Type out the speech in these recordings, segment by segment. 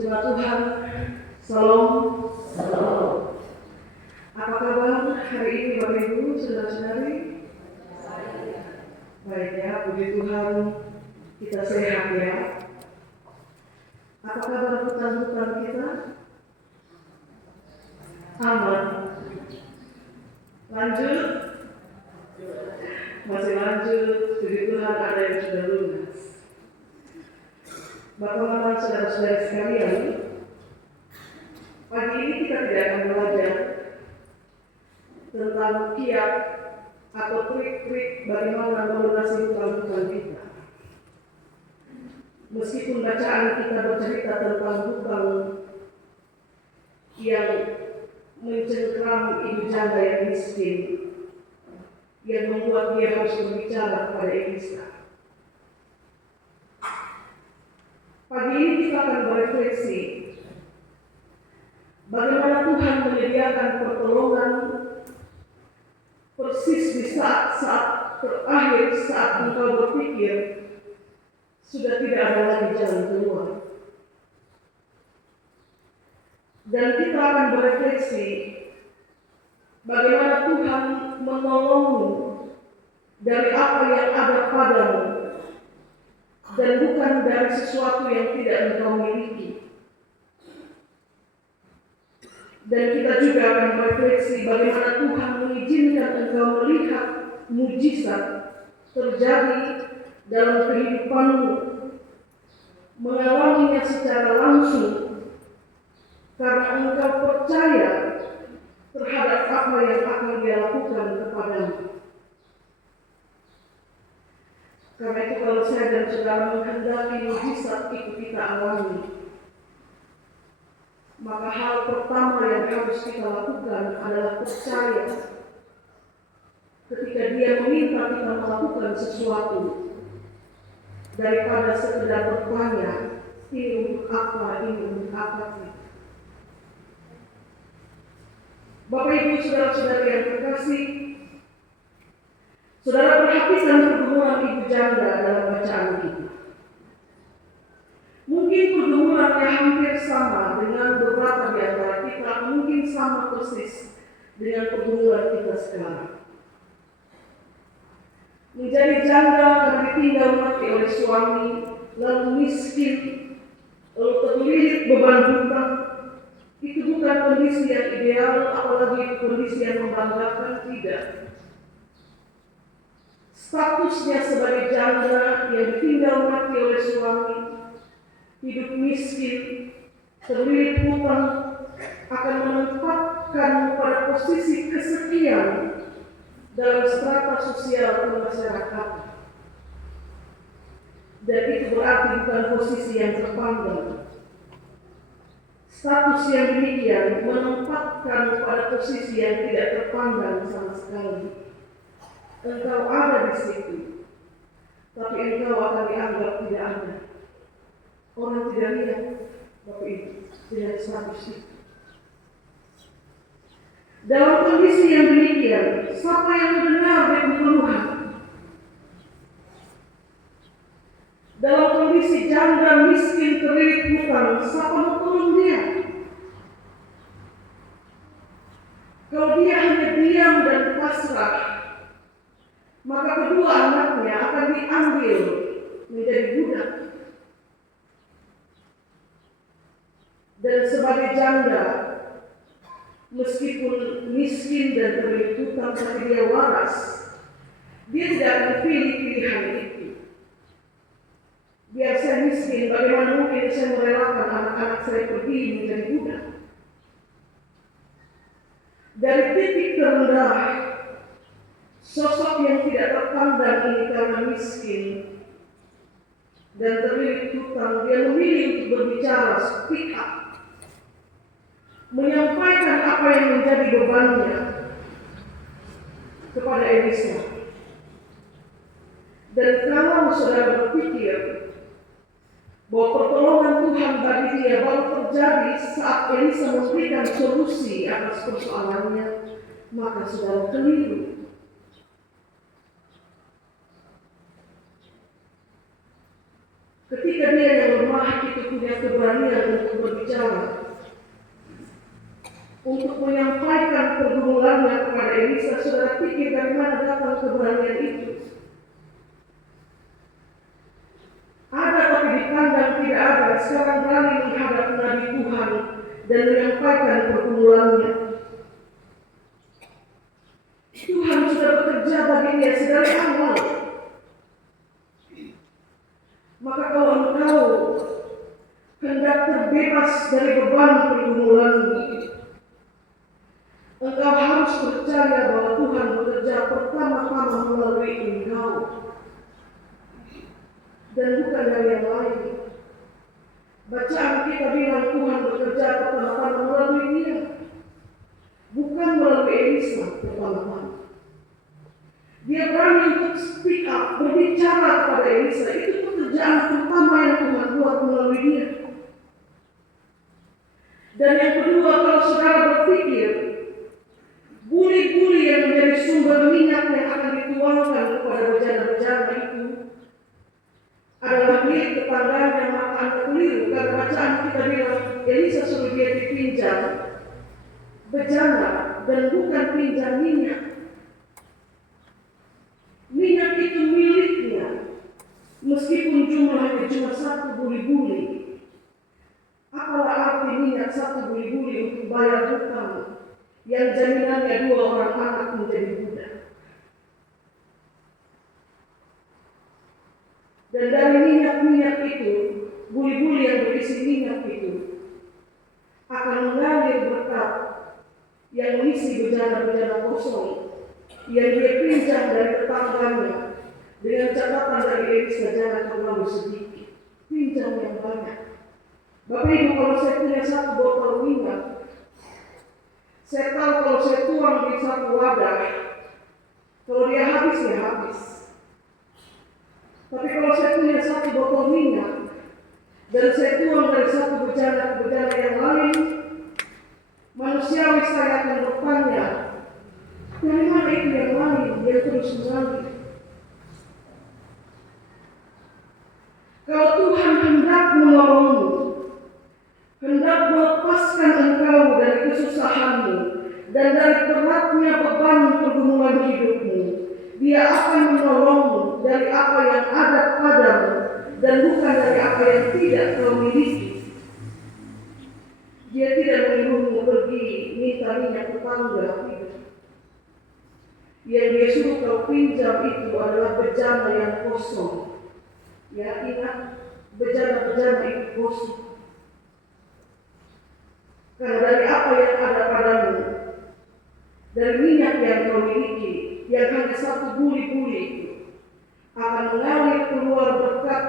Jemaat Tuhan, Salam. Apa kabar hari ini Bapak Ibu, saudara-saudari? Baik ya, puji Tuhan kita sehat ya. Apa kabar hutan-hutan kita? Aman. Lanjut? Masih lanjut, puji Tuhan ada yang sudah lunas. Bapak-bapak, saudara-saudari sekalian, pagi ini kita tidak akan belajar tentang kiat atau trik-trik bagaimana melunasi hutang-hutang kita. Meskipun bacaan kita bercerita tentang hutang yang mencengkram ibu janda yang miskin, yang membuat dia harus berbicara kepada Elisa. Pagi ini kita akan berefleksi bagaimana Tuhan menyediakan pertolongan persis di saat-saat terakhir saat engkau berpikir sudah tidak ada lagi jalan keluar. Dan kita akan berefleksi bagaimana Tuhan menolongmu dari apa yang ada padamu dan bukan dari sesuatu yang tidak engkau miliki. Dan kita juga akan berefleksi bagaimana Tuhan mengizinkan engkau melihat mujizat terjadi dalam kehidupanmu, mengalaminya secara langsung karena engkau percaya terhadap apa yang akan Dia lakukan kepadamu. Karena itu kalau saya dan saudara menghendaki mujizat itu kita alami, maka hal pertama yang harus kita lakukan adalah percaya ketika Dia meminta kita melakukan sesuatu, daripada sekedar bertanya, ini untuk apa, ini untuk apa. Bapak Ibu saudara-saudari yang terkasih, saudara perhatikan pergumulan ibu janda dalam bacaan kita. Mungkin pergumulannya hampir sama dengan beberapa di antara kita, mungkin sama persis dengan pergumulan kita sekarang. Menjadi janda karena ditinggal mati oleh suami, lalu miskin, lalu terlilit beban hutang, itu bukan kondisi yang ideal, apalagi kondisi yang membanggakan, tidak. Statusnya sebagai janda yang ditinggal mati oleh suami, hidup miskin, terlilit hutang, akan menempatkan pada posisi kesekian dalam strata sosial bermasyarakat. Dan itu berarti bukan posisi yang terpandang. Status yang demikian menempatkan pada posisi yang tidak terpandang sama sekali. Engkau ada di situ, tapi engkau akan dianggap tidak ada. Orang tidak lihat Bapak Ibu, tidak status itu. Dalam kondisi yang demikian, siapa yang mendengar dengan keluhan? Dalam kondisi janda miskin terlilit hutang, siapa mau tolong dia? Kalau dia hanya diam dan pasrah, maka kedua anaknya akan diambil menjadi budak. Dan sebagai janda, meskipun miskin dan terlilit hutang, tapi dia waras, dia tidak akan pilih pilihan itu. Biar saya miskin, bagaimana mungkin saya merelakan anak-anak saya pergi menjadi budak? Dari titik terendah, sosok yang tidak terpandang ini karena miskin dan terlilit hutang, dia memilih untuk berbicara, speak up, menyampaikan apa yang menjadi bebannya kepada Elisa. Dan kalau saudara berpikir bahwa pertolongan Tuhan bagi dia baru terjadi saat Elisa memberikan solusi atas persoalannya, maka saudara keliru. Ketika dia yang lemah itu punya keberanian untuk berbicara, untuk menyampaikan pergumulannya kepada Elisa, saudara pikir dari mana datang keberanian itu? Ada tapi dipandang tidak ada. Sekarang berani menghadap Nabi Tuhan dan menyampaikan pergumulannya. Tuhan sudah bekerja bagi dia sedari awal. Maka kalau engkau hendak terbebas dari beban pergumulanmu, engkau harus percaya bahwa Tuhan bekerja pertama-tama melalui engkau dan bukan dari yang lain. Bacaan kita bilang Tuhan bekerja pertama-tama melalui dia, bukan melalui Elisa pertama-tama. Dia berani untuk speak up, berbicara kepada Elisa. Itu pekerjaan pertama yang Tuhan buat melalui dia. Dan yang kedua, kalau saudara berpikir buli-buli yang menjadi sumber minyak yang akan dituangkan kepada bejana-bejana itu adalah milik tetangganya, maka Anda keliru. Karena bacaan kita bilang Elisa suruh dia dipinjam bejana dan bukan pinjam minyak. Minyak itu miliknya, meskipun jumlahnya cuma 1 buli-buli. Apalah arti minyak 1 buli-buli untuk bayar hutang yang jaminannya 2 orang anak menjadi budak? Dan dari minyak-minyak itu, buli-buli yang berisi minyak itu akan mengalir berkat yang mengisi bejana-bejana kosong yang dia pinjam dari tetangganya, dengan catatan dari Elisa, jangan terlalu sedikit, pinjam yang banyak. Bapak Ibu, kalau saya punya 1 botol minyak, saya tahu kalau saya tuang di 1 wadah, kalau dia habis, ya habis. Tapi kalau saya punya 1 botol minyak dan saya tuang dari 1 bejana ke bejana yang lain, manusiawi saya akan bertanya, dari mana itu yang lain? Dia terus mengalir. Kalau Tuhan hendak menolongmu, hendak melepaskan engkau dari kesusahanmu dan dari beratnya beban pergumulan hidupmu, Dia akan menolongmu dari apa yang ada padamu dan bukan dari apa yang tidak kau miliki. Dia tidak menyuruhmu pergi minta minyak tetangga, tidak. Yang dia suruh kau pinjam itu adalah bejana yang kosong. Ya, ingat, bejana-bejana itu kosong. Karena dari apa yang ada padamu, dari minyak yang kau miliki, yang hanya 1 buli-buli itu, akan mengalir keluar berkat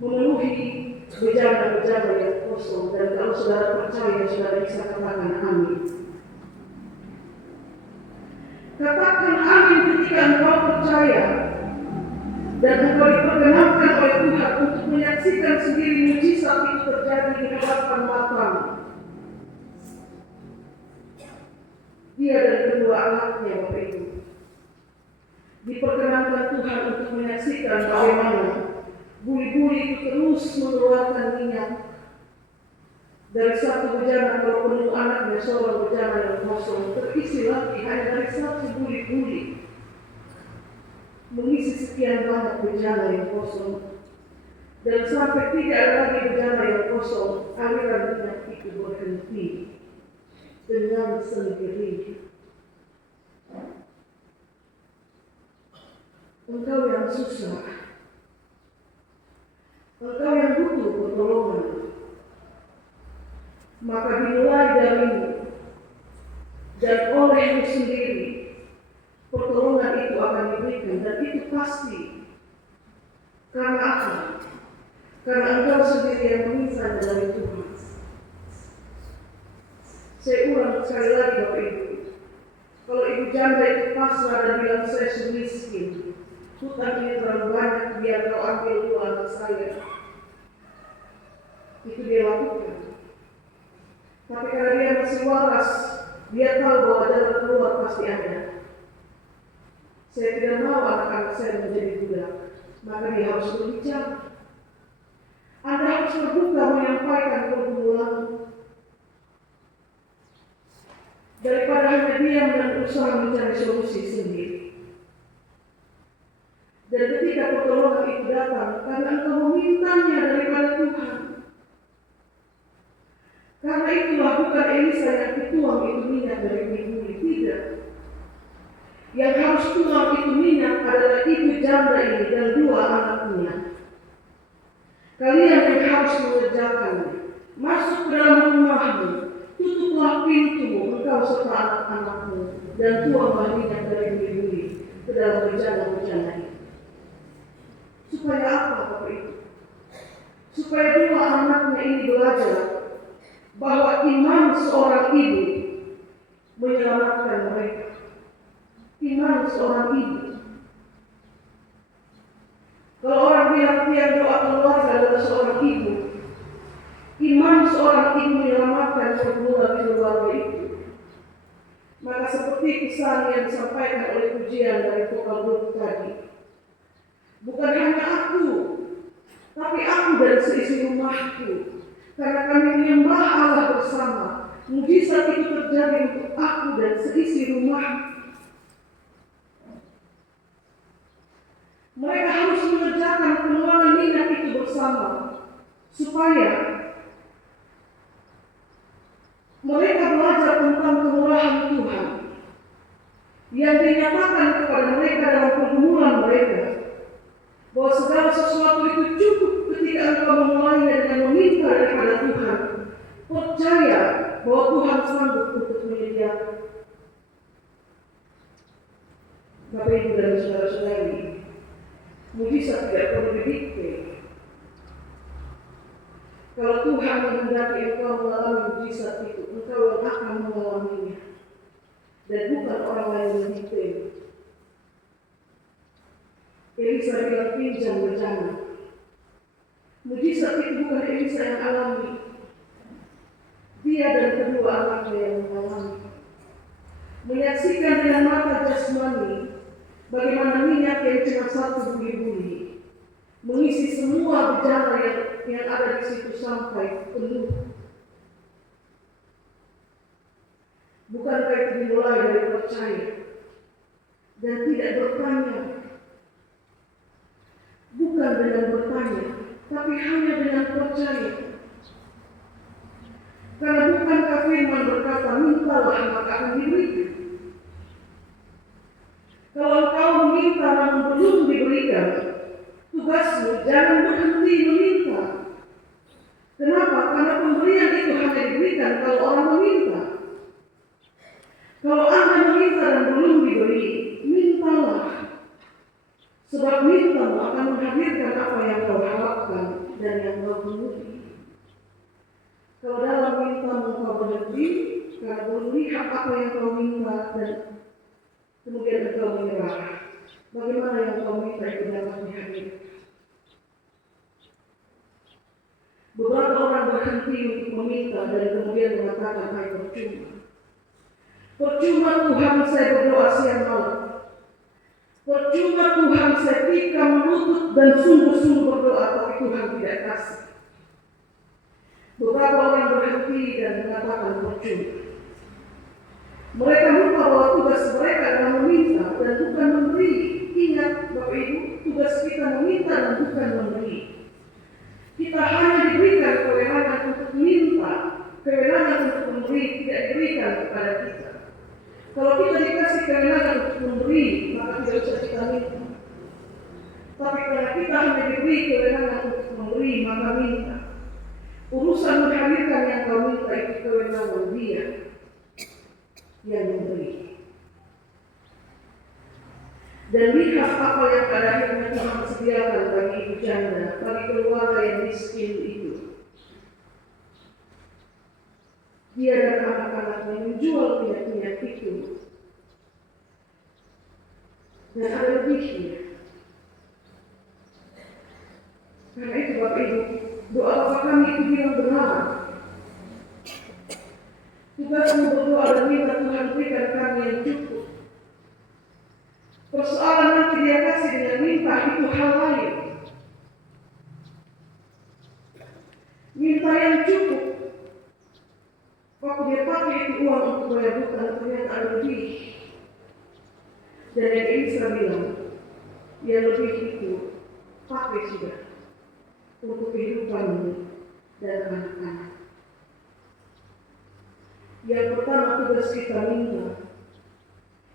memenuhi bejana-bejana yang kosong. Dan kalau saudara percaya, saudara bisa katakan amin. Katakan amin ketika engkau percaya dan engkau diperkenankan oleh Tuhan untuk menyaksikan sendiri mujizat itu terjadi di hadapan matamu. Dia dan kedua anaknya, Bapak Ibu, diperkenankan Tuhan untuk menyaksikan bagaimana buli-buli itu terus mengeluarkan minyak dari 1 bejana. Kalau penuh anaknya, seorang bejana yang kosong terisi lagi hanya dari 1 buli-buli, mengisi sekian banyak bejana yang kosong. Dan sampai tidak ada lagi bejana yang kosong, aliran minyak itu berhenti dengan sendirinya. Engkau yang susah, engkau yang butuh pertolongan, maka dimulai darimu dan olehmu sendiri pertolongan itu akan diberikan. Dan itu pasti. Karena apa? Karena engkau sendiri yang meminta dari Tuhan. Saya ulang sekali lagi, Bapak Ibu. Kalau ibu janda itu pasrah dan bilang saya sudah miskin, hutang ini terlalu banyak, biar kau ambil 2 anak saya, itu dia lakukan. Tapi karena dia masih waras, dia tahu bahwa jalan keluar pasti ada. Saya tidak mau anak-anak saya menjadi budak, maka dia harus berbicara. Anda harus terbuka menyampaikan pergumulan daripada hanya diam dan berusaha mencari solusi sendiri. Dan ketika pertolongan itu datang, karena engkau memintanya daripada Tuhan. Karena itulah bukan Elisa yang dituang itu minyak dari bumi, tidak. Yang harus tuang itu minyak adalah ibu janda ini dan 2 anaknya. Kalian yang harus mengerjakannya. Masuk ke dalam rumahmu, tutuplah pintumu, engkau serta anak-anakmu, dan tuanglah minyak dari bumi ke dalam bejana-bejana itu. Supaya apa Bapak Ibu? Supaya 2 anaknya ini belajar bahwa iman seorang ibu menyelamatkan mereka. Iman seorang ibu. Kalau orang bilang tiang doa keluarga adalah seorang ibu, iman seorang ibu menyelamatkan semua keluarga itu. Maka seperti pesan yang disampaikan oleh pujian dari vokal grup tadi, bukan hanya aku, tapi aku dan seisi rumahku. Karena kami menyembah Allah bersama, mujizat itu terjadi untuk aku dan seisi rumahku. Mereka harus mengerjakan penuangan minyak itu bersama, supaya mereka belajar tentang kemurahan Tuhan yang dinyatakan kepada mereka dalam pergumulan mereka, bahwa segala sesuatu itu cukup ketika engkau memulainya dengan meminta daripada Tuhan. Percaya bahwa Tuhan sanggup untuk menyediakan. Bapak Ibu dan saudara-saudari, mujizat tidak perlu didikte. Kalau Tuhan menghendaki engkau mengalami mujizat itu, engkau yang akan mengalaminya, dan bukan orang lain yang didikte. Elisa bilang pinjam bejana. Mujizat itu bukan Elisa yang alami, dia dan kedua anaknya yang mengalami. Menyaksikan dengan mata jasmani bagaimana minyak yang cuma satu buli-buli mengisi semua bejana yang ada di situ sampai penuh. Bukankah itu dimulai dari percaya dan tidak bertanya? Bukan dengan bertanya, tapi hanya dengan percaya. Karena bukankah firman berkata, mintalah maka akan diberikan. Kalau engkau meminta namun belum diberikan, tugasmu jangan berhenti meminta. Kenapa? Karena pemberian itu hanya diberikan kalau orang meminta. Kalau Anda meminta dan belum diberi, mintalah. Sebab mintamu akan menghadirkan apa yang kau harapkan dan yang kau penuhi. Kalau dalam mintamu kau berhenti, karena belum lihat apa yang kau minta dan kemudian engkau menyerah, bagaimana yang kau minta itu dapat dihadirkan? Beberapa orang berhenti untuk meminta dan kemudian mengatakan, hai percuma. Percuma Tuhan saya berdoa siang malam. Percuma Tuhan saya tikam lutut dan sungguh-sungguh berdoa, tapi Tuhan tidak kasih. Beberapa orang berhenti dan mengatakan percuma. Mereka lupa bahwa tugas mereka adalah meminta dan bukan memberi. Ingat Bapak Ibu, tugas kita meminta dan bukan memberi. Kita hanya diberikan kewenangan untuk minta, kewenangan untuk memberi tidak diberikan kepada kita. Kalau kita dikasih kewenangan untuk memberi, maka tidak usah kita minta. Tapi karena kita hanya diberi kewenangan untuk memberi, maka minta. Urusan menghadirkan yang kau minta itu kewenangan Dia yang memberi. Dan lihat apa yang pada akhirnya Tuhan sediakan bagi ibu janda, bagi keluarga yang miskin itu. Dia dan anak-anaknya menjual minyak-minyak itu. Dan ada lebihnya. Karena itu Bapak Ibu, doa Bapak kami itu bilang benar. Tugasmu berdoa dan minta Tuhan berikan kami yang cukup. Persoalan nanti dia kasih dengan minta itu hal lain. untuk bayar hutang ternyata ada lebih. Dan yang ini saya bilang, yang lebih itu pakai sudah untuk kehidupanmu dan anak-anak. Yang pertama tugas kita minta,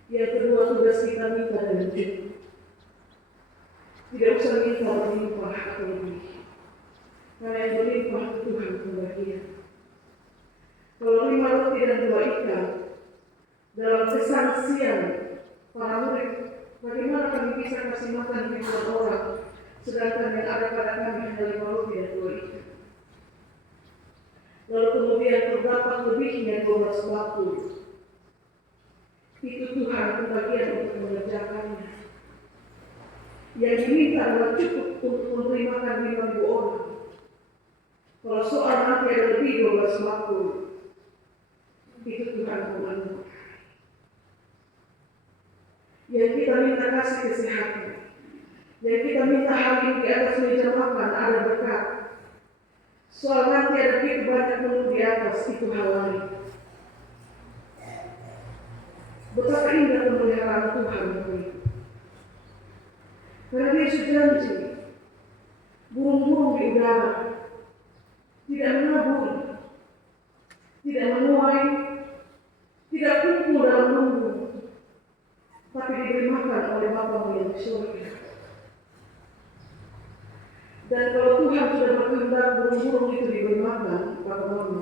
yang kedua tugas kita minta dan cukup. Tidak usah minta berlimpah atau lebih, karena yang berlimpah itu Tuhan pembagian. Kalau 5 roti dan 2 ikan dalam kesaksian para murid, bagaimana kami bisa kasih makan ribuan orang, sedangkan yang ada pada kami hanya 5 roti dan 2 ikan. Lalu kemudian terdapat lebihnya 12 batu. Itu Tuhan pembagian untuk mengerjakannya. Yang diminta adalah cukup untuk memberi makan 5.000 orang. Kalau soal nanti ada lebih 12 batu, itu Tuhan menganugerahkan. Yang kita minta kasih kesehatan, yang kita minta hadir di atas meja makan ada berkat. Soal nanti ada begitu banyak menu di atas, itu hal lain. Betapa indah pemeliharaan Tuhan itu. Karena Dia sudah janji, burung-burung di udara tidak menabur, tidak menuai, tidak kumpul dalam lumbung, tapi diberi makan oleh Bapa yang di surga. Dan kalau Tuhan sudah berkehendak burung-burung itu diberi makan, Bapak Mama,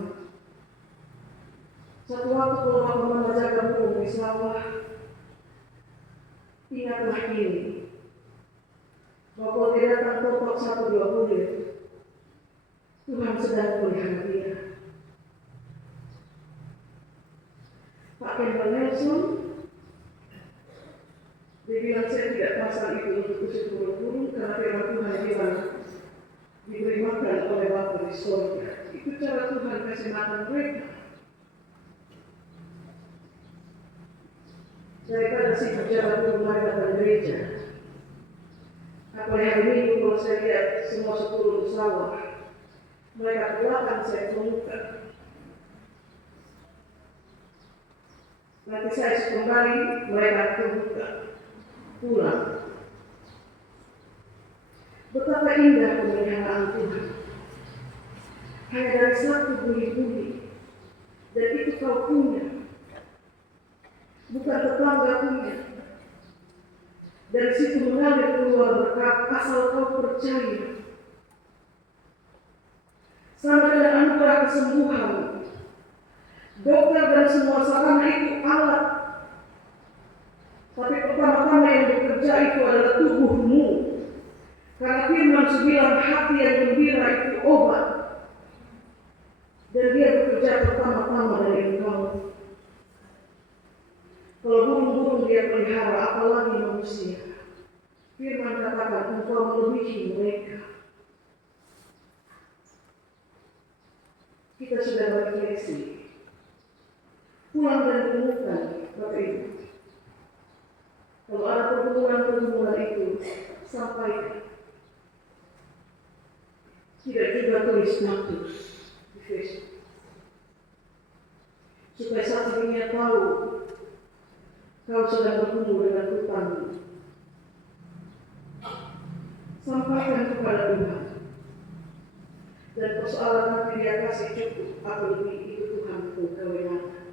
satu waktu kalau Bapak Mama jaga burung di sawah, ingatlah ini, bahwa dia datang totok 1-2 bulir, Tuhan sedang melihara dia. Pak Campbell Nelson, dia bilang saya tidak pasang itu untuk usir burung-burung karena firman Tuhan bilang diberi makan oleh Bapa di surga. Itu cara Tuhan kasih makan mereka. Daripada si pejabat burung mereka pada gereja. Apalagi hari Minggu kalau saya lihat semua 10 di sawah, mereka ke belakang saya temukan. Nanti saya kembali, mereka terbuka pulang. Betapa indah pemeliharaan Tuhan. Hanya dari satu buli-buli, dan itu kau punya, bukan tetangga punya. Dari situ mengalir keluar berkat asal kau percaya. Sama dengan anugerah kesembuhan, dokter dan semua sarana itu alat. Tapi pertama-tama yang bekerja itu adalah tubuhmu. Karena firman bilang hati yang gembira itu obat. Dan dia bekerja pertama-tama dari engkau. Kalau burung-burung dia pelihara, apalagi manusia. Firman katakan engkau melebihi mereka. Kita sudah berefleksi. Pulang dan temukan Bapak Ibu. Kalau ada pertemuan-pertemuan itu, sampaikan. Tidak juga tulis status di Facebook. Supaya satu dunia tahu kau sedang bertemu dengan Tuhanmu. Sampaikan kepada Tuhan. Dan persoalan nanti dia kasih cukup atau lebih itu Tuhan kewenangan.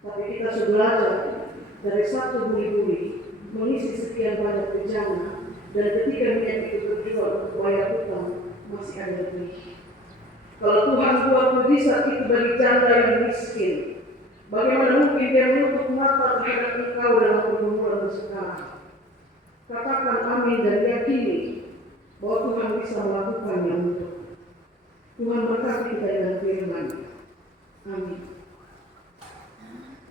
Tapi kita sudah belajar dari satu buli-buli mengisi sekian banyak bejana, dan ketika niat itu berjuang untuk bayar hutang masih ada lebih. Kalau Tuhan buat mujizat itu bagi janda yang miskin, bagaimana mungkin dia menutup mata terhadap engkau dalam pergumulan sekarang? Katakan amin dan yakini bahwa Tuhan bisa melakukannya untuk Tuhan berkati kita dengan firman. Amin.